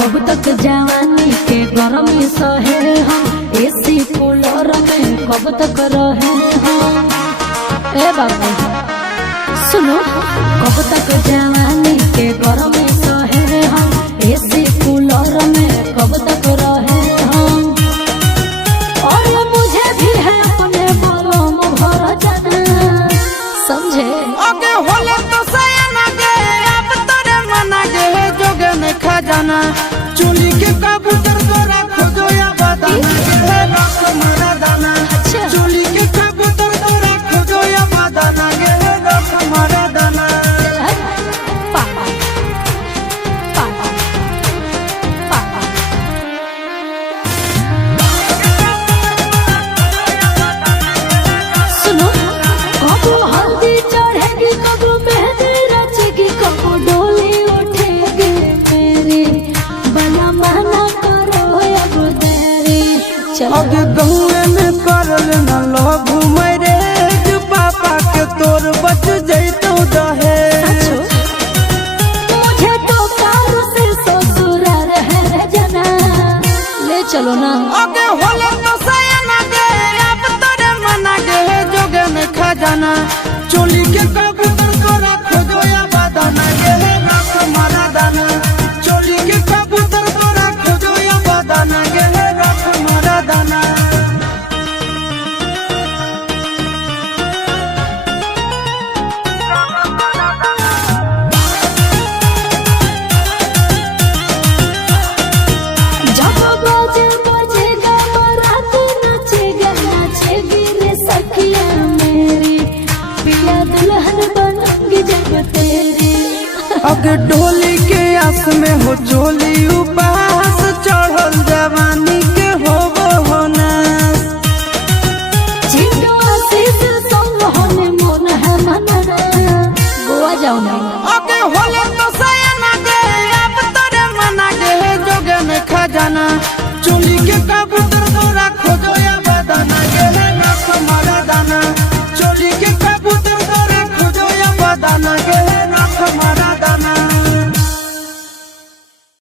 कब तक जवानी के गरमी सहे हम, एसी कूलर में कब तक रहे हम। ए बाबू सुनो, कब तक जवानी के गरमी सहे हम, एसी कूलर में कब तक रहे हम। और मुझे भी है अपने बालों में भर जाना, समझे। आगे होले तो सयाना गे, अब तोरे मना गे, जोगे में खा जाना। चोली के कबूतर तोरा खोजो या बादाना गे, रख मारा दाना। चोली के कबूतर तोरा खोजो या बादाना गे, रख मारा दाना। पापा पापा पापा सुनो, कबो हल्दी चढ़ेगी, कबो मेहंदी रचेगी, कबो डोली उठेगी मेरी, बना मना करो अब देरी। चलो आगे गहुए में करल न लव मैरेज, पापा के तोर बच जैतौ दहेज। मुझे तो काम से ससुराल है जना, ले चलो ना। आगे होले तो सयाना गे, अब तोरे मना गे, जोगे में खा जाना। चोली के कबूतर तोरा खोजो या बादाना गे, रख मारा दाना। चोली के कबूतर तोरा खोजो या बादाना गे, रख मारा दाना। जब बाजे बजेगा बारात नाचेगा, नाचेगी रे सखिया मेरी, पिया दुल्हन बनूंगी जब तेरी। आगे ढोली के आस में हो चोली उपास, चढ़ल जवानी के हो नास। चिंटू आशीष संग होने मन है मनाना, गोवा जाओ ना। आगे होले तो सयाना गे, अब तोरे मना गे, जोगे में खा जाना। चोली के कब